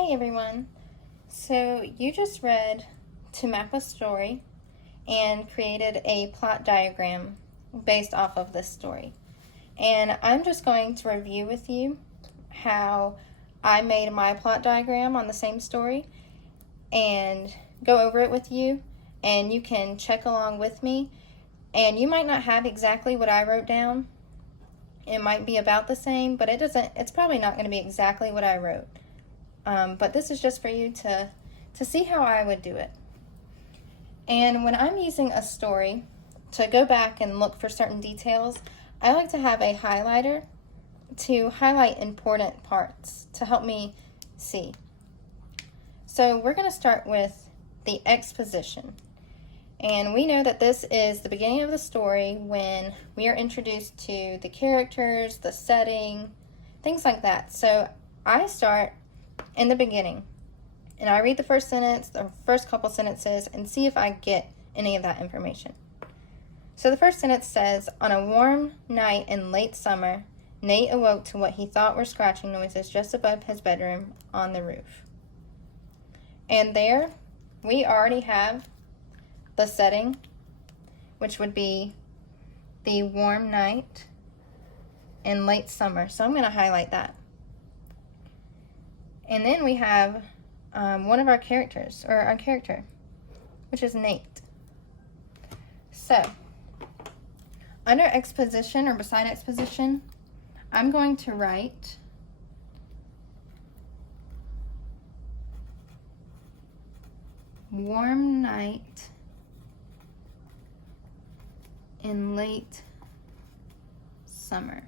Hey everyone! So you just read To Map a Story and created a plot diagram based off of this story. And I'm just going to review with you how I made my plot diagram on the same story and go over it with you, and you can check along with me. And you might not have exactly what I wrote down. It might be about the same, but it's probably not going to be exactly what I wrote. But this is just for you to see how I would do it. And when I'm using a story to go back and look for certain details, I like to have a highlighter to highlight important parts to help me see. So we're going to start with the exposition. And we know that this is the beginning of the story when we are introduced to the characters, the setting, things like that. So I start in the beginning, and I read the first sentence, the first couple sentences, and see if I get any of that information. So the first sentence says, on a warm night in late summer, Nate awoke to what he thought were scratching noises just above his bedroom on the roof. And there, we already have the setting, which would be the warm night in late summer. So I'm going to highlight that. And then we have one of our characters, or our character, which is Nate. So, under exposition or beside exposition, I'm going to write warm night in late summer.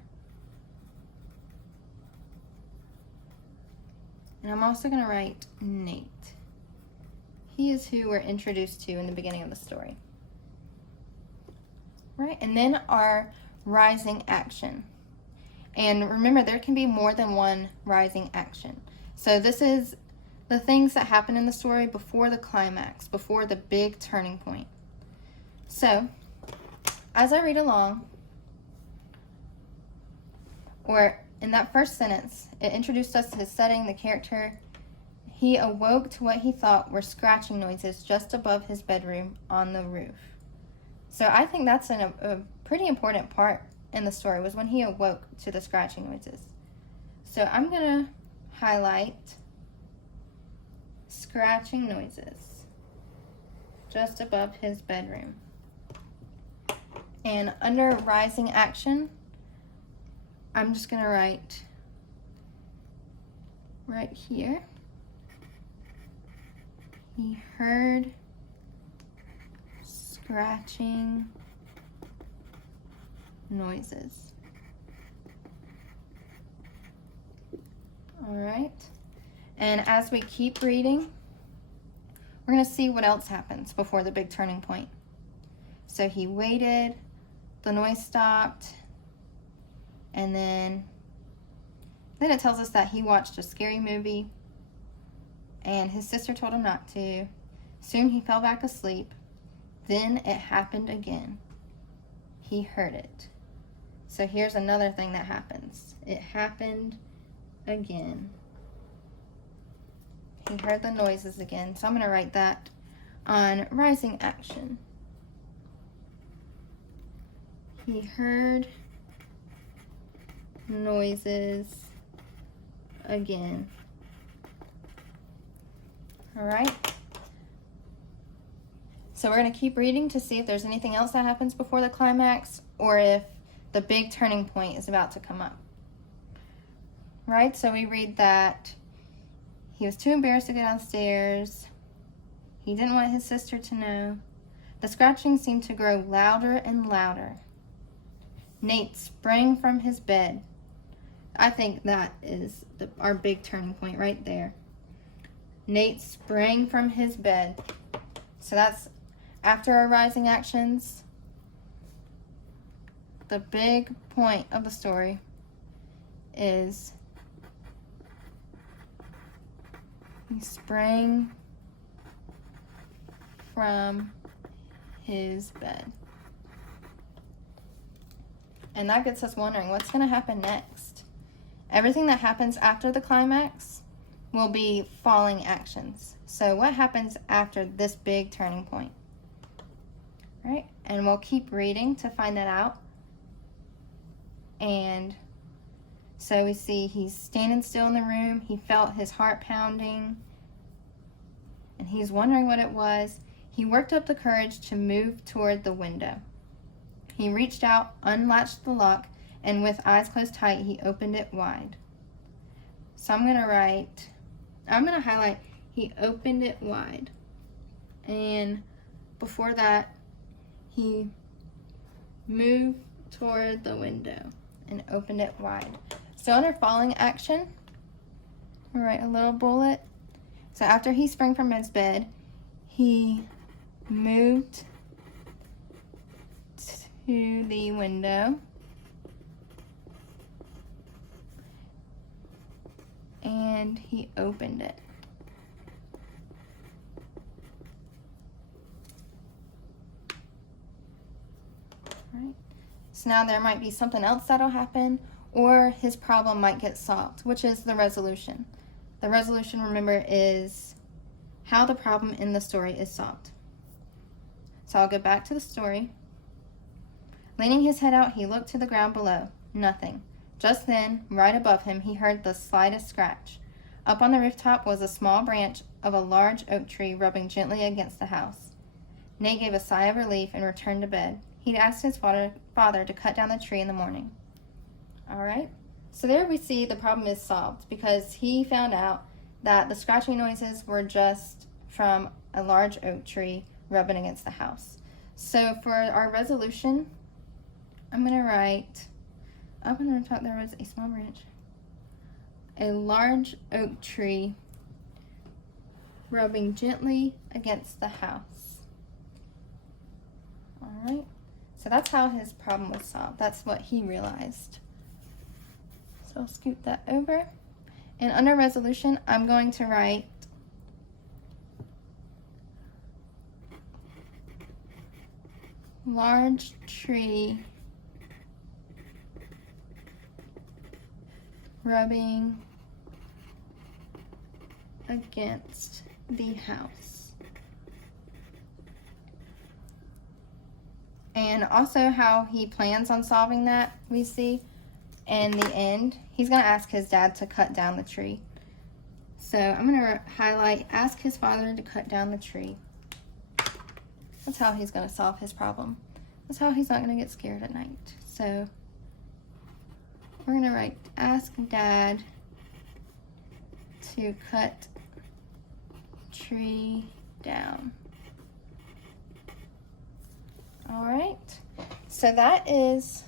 And I'm also going to write Nate. He is who we're introduced to in the beginning of the story. Right? And then our rising action. And remember, there can be more than one rising action. So this is the things that happen in the story before the climax, before the big turning point. So, as I read along, or in that first sentence, it introduced us to the setting, the character. He awoke to what he thought were scratching noises just above his bedroom on the roof. So I think that's a pretty important part in the story, was when he awoke to the scratching noises. So I'm going to highlight scratching noises just above his bedroom. And under rising action, I'm just going to write right here. He heard scratching noises. All right. And as we keep reading, we're going to see what else happens before the big turning point. So he waited, the noise stopped, and then it tells us that he watched a scary movie and his sister told him not to. Soon he fell back asleep. Then it happened again. He heard it. So here's another thing that happens. It happened again. He heard the noises again. So I'm going to write that on rising action. He heard noises again. All right. So we're going to keep reading to see if there's anything else that happens before the climax, or if the big turning point is about to come up. Right? So we read that he was too embarrassed to go downstairs. He didn't want his sister to know. The scratching seemed to grow louder and louder. Nate sprang from his bed. I think that is our big turning point right there. Nate sprang from his bed. So that's after our rising actions. The big point of the story is he sprang from his bed. And that gets us wondering, what's going to happen next? Everything that happens after the climax will be falling actions. So what happens after this big turning point? All right, and we'll keep reading to find that out. And so we see he's standing still in the room. He felt his heart pounding, and he's wondering what it was. He worked up the courage to move toward the window. He reached out, unlatched the lock, and with eyes closed tight, he opened it wide. So I'm going to highlight, he opened it wide. And before that, he moved toward the window and opened it wide. So under falling action, we'll write a little bullet. So after he sprang from his bed, he moved to the window and he opened it. Right. So now there might be something else that'll happen, or his problem might get solved, which is the resolution. The resolution, remember, is how the problem in the story is solved. So I'll go back to the story. Leaning his head out, he looked to the ground below. Nothing. Just then, right above him, he heard the slightest scratch. Up on the rooftop was a small branch of a large oak tree rubbing gently against the house. Nate gave a sigh of relief and returned to bed. He'd asked his father to cut down the tree in the morning. All right, so there we see the problem is solved because he found out that the scratching noises were just from a large oak tree rubbing against the house. So for our resolution, I'm going to write, up on the rooftop there was a small branch, a large oak tree rubbing gently against the house. All right, so that's how his problem was solved. That's what he realized. So I'll scoot that over. And under resolution, I'm going to write large tree rubbing against the house. And also how he plans on solving that, we see in the end, he's going to ask his dad to cut down the tree. So I'm going to highlight, ask his father to cut down the tree. That's how he's going to solve his problem. That's how he's not going to get scared at night. So we're going to write, ask dad to cut tree down. All right. So that is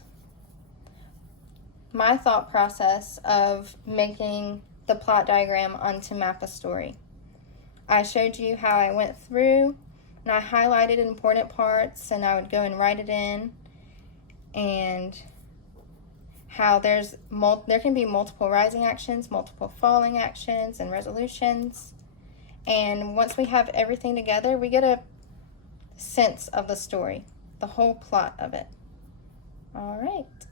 my thought process of making the plot diagram onto Map a Story. I showed you how I went through and I highlighted important parts and I would go and write it in, and how there can be multiple rising actions, multiple falling actions, and resolutions. And once we have everything together, we get a sense of the story, the whole plot of it. All right.